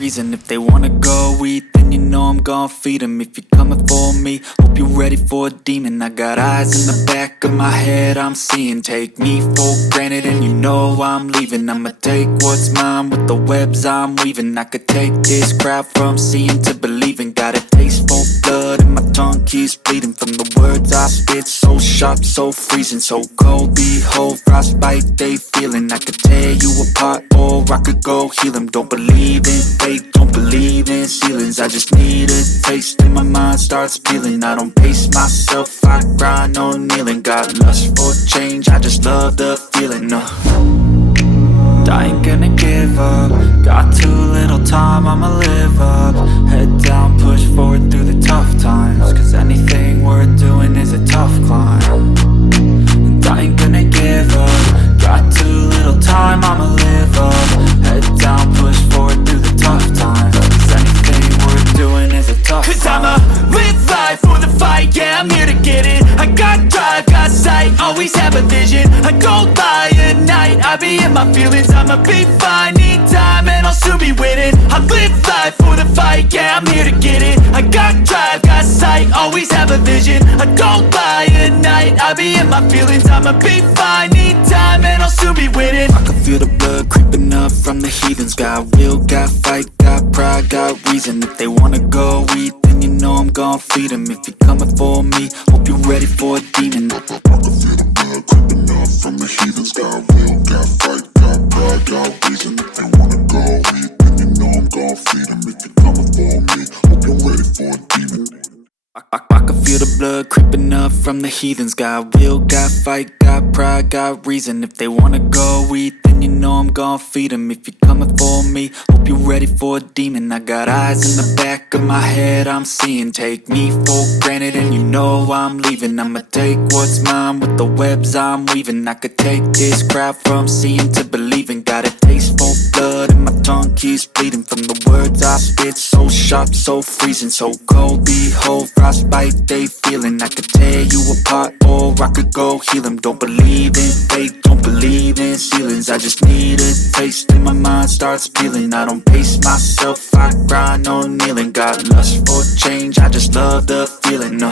reason. If they wanna go eat, then you know I'm gon' feed them. If you're coming for me, hope you're ready for a demon. I got eyes in the back of my head, I'm seeing. Take me for granted and you know I'm leaving. I'ma take what's mine with the webs I'm weaving. I could take this crowd from seeing to believing. Got a taste for blood and my tongue keeps bleeding from the words I spit. So sharp, so freezing, so cold. Behold, frostbite they feeling. I could tear you apart or I could go heal them. Don't believe in fate, don't believe in ceilings. I just need a taste and my mind starts peeling. I don't pace myself, I grind on kneeling. Got lust for change, I just love the feeling. I ain't gonna give up. Got too little time, I'ma live up. Head down, push forward through the tough times. Cause anything worth doing is a tough climb. And I ain't gonna give up. Got too little time, I'ma live up. Head down, push forward through the tough times. Cause anything worth doing is a tough climb. Cause I'ma live life for the fight, yeah, I'm here to get it. I got drive, got sight, always have a vision. I go by at night, I be in my feelings. I'ma be fine, need time and I'll soon be winning. I live life for the fight, yeah, I'm here to get it. I got drive, got sight, always have a vision. I go by at night, I be in my feelings. I'ma be fine, need time and I'll soon be winning. I can feel the blood creeping up from the heathens. Got will, got fight, got pride, got reason. If they wanna go eat, then you know I'm gon' feed them. If you're coming for me, hope you're ready for a demon. I can feel the blood creeping up from the heathens. Got will, got fight, got pride, got reason. If they wanna go eat, then you know I'm gon' feed them. If you're coming for me, hope you're ready for a demon. I can feel the blood creeping up from the heathens. Got will, got fight, got pride, got reason. If they wanna go eat, then you know I'm gon' feed them. If you're coming for me, hope you're ready for a demon. I got eyes in the back of my head, I'm seeing. Take me for granted and you know I'm leaving. I'ma take what's mine with the webs I'm weaving. I could take this crowd from seeing to believing. Got a taste for blood and my tongue keeps bleeding from the words I spit. So sharp, so freezing, so cold. Behold, frostbite they feeling. I could tear you apart or I could go heal them. Don't believe in fate, don't believe in ceilings. I just need a taste and my mind starts peeling. I don't pace myself, I grind on kneeling. Got lust for change, I just love the feeling.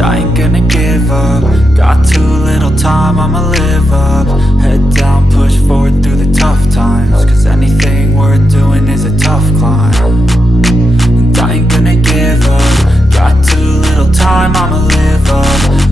I ain't gonna give up. Got too little time, I'ma live up. Head down, push forward through the tough times. Cause anything worth doing is a tough climb. And I ain't gonna give up. Got too little time, I'ma live up.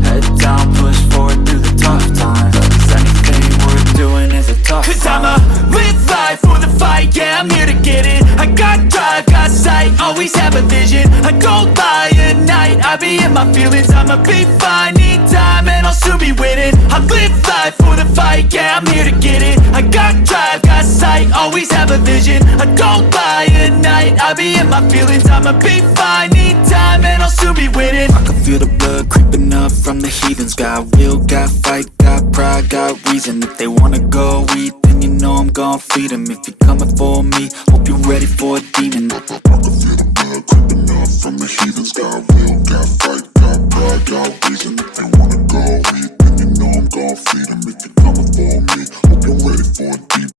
Head down, push forward through the tough times. Cause anything worth doing is a tough climb. Cause I'ma live life for the fight, yeah, I'm here to get it. I got drive, got sight, always have a vision. I go by at night, I be in my feelings. I'ma be fine, need time and I'll soon be winning. I live life for the fight, yeah, I'm here to get it. I got drive, got sight, always have a vision. I go by at night, I be in my feelings. I'ma be fine, need time and I'll soon be winning. I can feel the blood creeping up from the heathens. Got will, got fight, got pride, got reason. If they wanna go eat, then you know I'm gon' feed them. If you're coming for me, hope you're ready for a demon. I can feel the blood creeping up from the heathens. Got will, got fight, got pride, got reason. If they wanna go eat, then you know I'm gon' feed them. If you're coming for me, hope you're ready for a demon.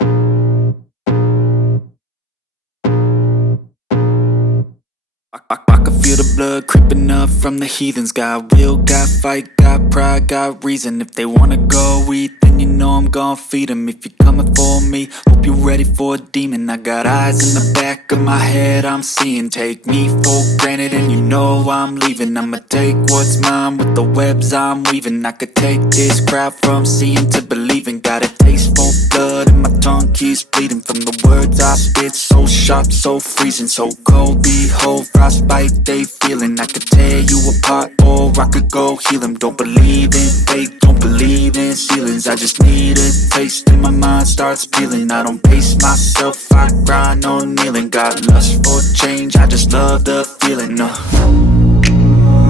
I can feel the blood creeping up from the heathens. Got will, got fight, got pride, got reason. If they wanna go eat, then you know I'm gon' feed them. If you're coming for me, hope you're ready for a demon. I got eyes in the back of my head, I'm seeing. Take me for granted and you know I'm leaving. I'ma take what's mine with the webs I'm weaving. I could take this crowd from seeing to believing. Got a taste for blood and my tongue keeps bleeding from the words I spit. So sharp, so freezing, so cold. Behold, frostbite they feeling. I could tear you apart or I could go heal them. Don't believe in fate, don't believe in ceilings. I just need a taste and my mind starts peeling. I don't pace myself, I grind on kneeling. Got lust for change, I just love the feeling.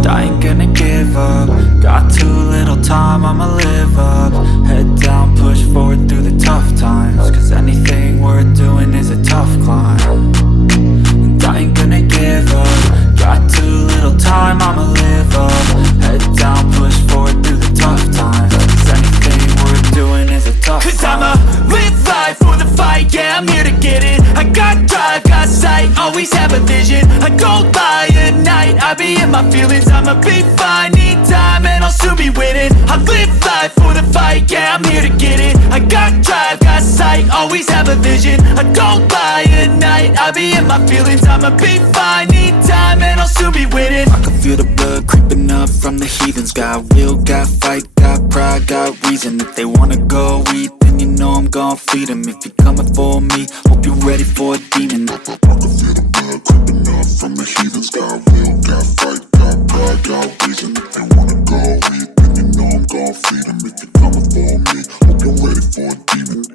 I ain't gonna give up. Got too little time, I'ma live up. Head down, push forward through the tough times. Cause anything worth doing is a tough climb. And I ain't gonna give up. Got too little time, I'ma live up. Head down, push forward through the tough times. Cause anything worth doing is a tough climb. Cause I'ma live life for the fight, yeah, I'm here to get it. I got drive, always have a vision. I don't lie at night, I be in my feelings. I'ma be fine, need time and I'll soon be winning. I live life for the fight, yeah, I'm here to get it. I got drive, got sight, always have a vision. I don't lie at night, I be in my feelings. I'ma be fine, need time and I'll soon be winning. I can feel the blood creeping up from the heathens. Got will, got fight, got pride, got reason. If they wanna go eat, then you know I'm gon' feed them. If you're coming for me, hope you're ready for a demon. I can feel the blood creeping up from the heathens. Got will, got fight, got pride, got reason. If they wanna go eat, then you know I'm gon' feed them. If you're coming for me, hope you're ready for a demon.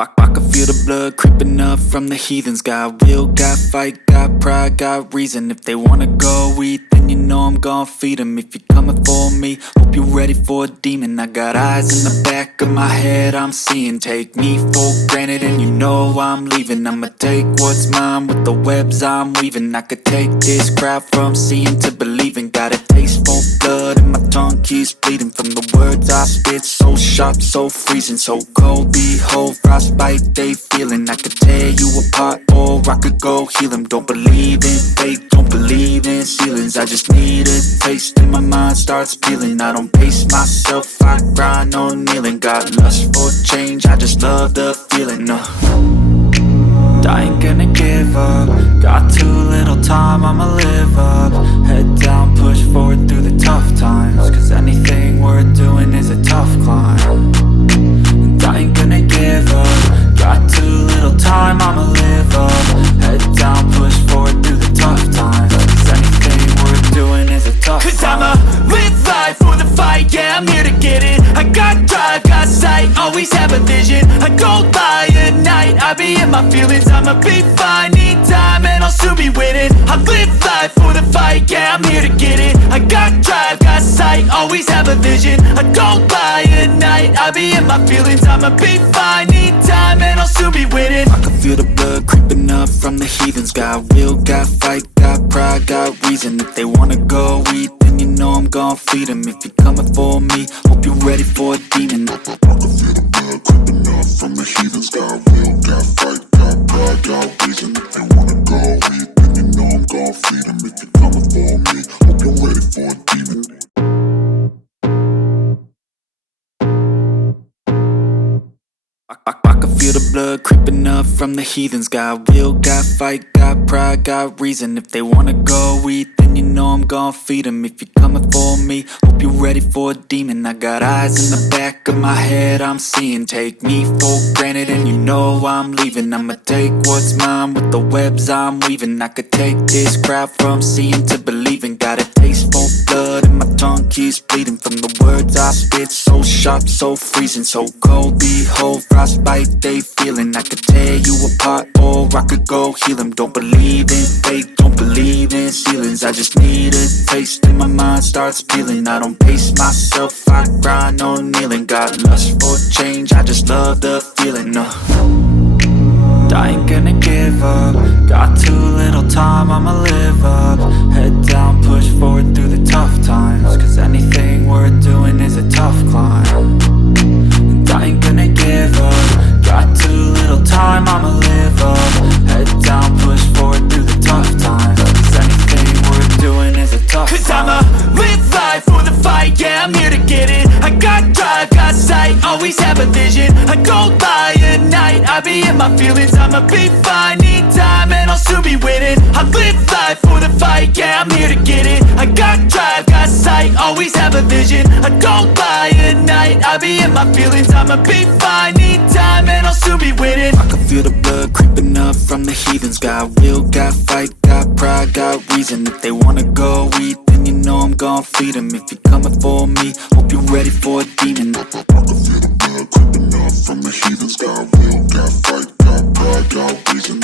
I can feel the blood creeping up from the heathens. Got will, got fight, got pride, got reason. If they wanna go eat, then you know I'm gon' feed them. If you're coming for me, hope you're ready for a demon. I got eyes in the back of my head, I'm seeing. Take me for granted and you know I'm leaving. I'ma take what's mine with the webs I'm weaving. I could take this crowd from seeing to believing. Got a taste for blood and my tongue keeps bleeding. From the words I spit, so sharp, so freezing. So cold, behold, frostbite they feeling. I could tear you apart or I could go heal them. Don't believe in fate, don't believe in ceilings. I just need a taste and my mind starts peeling. I don't pace myself, I grind on kneeling. Got lust for change, I just love the feeling. I ain't gonna give up. Got too little time, I'ma live up. Head down, push forward through the tough times. Cause anything worth doing is a tough climb. And I ain't gonna give up. Got too little time, I'ma live up. Head down, push forward through the tough times. Cause anything worth doing is a tough climb. Cause I'ma live life for the fight, yeah, I'm here to get it. I got drive, got sight, always have a vision. I don't lie at night, I be in my feelings. I'ma be fine, need time and I'll soon be winning. I live life for the fight, yeah, I'm here to get it. I got drive, got sight, always have a vision. I don't lie at night, I be in my feelings. I'ma be fine, need time and I'll soon be winning. I can feel the blood creeping up from the heathens. Got will, got fight, got pride, got reason. If they wanna go eat, then you know I'm gon' feed them. If you're coming for me, hope you're ready for a demon. I can feel the blood creeping up from the heathens. Got will, got fight, got pride, got reason. If they wanna go eat, then you know I'm gon' feed them. If you're coming for me, hope you're ready for a demon. I can feel the blood creeping up from the heathens. Got will, got fight, got pride, got reason. If they wanna go eat, then you know I'm gon' feed them. If you're coming for me, hope you're ready for a demon. I got eyes in the back of my head, I'm seeing. Take me for granted and you know I'm leaving. I'ma take what's mine with the webs I'm weaving. I could take this crowd from seeing to believing. Got a taste for blood and my tongue keeps bleeding. From the words I spit, so sharp, so freezing. So cold, behold, frostbite they feeling. I could tear you apart or I could go heal them. Don't believe in fate, don't believe in ceilings. I just need a taste and my mind starts peeling. I don't pace myself, I grind on kneeling. Got lust for change, I just love the feeling. I ain't gonna give up. Got too little time, I'ma live up. Head down, push forward through the tough times. Cause anything worth doing is a tough climb. And I ain't gonna give up. Got too little time, I'ma live up. Head down, push forward through the tough times. Cause anything worth doing is a tough climb. Cause I'ma live life for the fight, yeah, I'm here to get it. I got drive, got sight, always have a vision. I don't lie at night, I be in my feelings. I'ma be fine, need time and I'll soon be winning. I live life for the fight, yeah, I'm here to get it. I got drive, got sight, always have a vision. I don't lie at night, I be in my feelings. I'ma be fine, need time and I'll soon be winning. I can feel the blood creeping up from the heathens. Got will, got fight, got pride, got reason. If they wanna go eat, then you know I'm gon' feed them. If you're coming for me, hope you're ready for a demon. I can feel the blood creeping up from the heathens. Got will, got fight, got pride, got reason.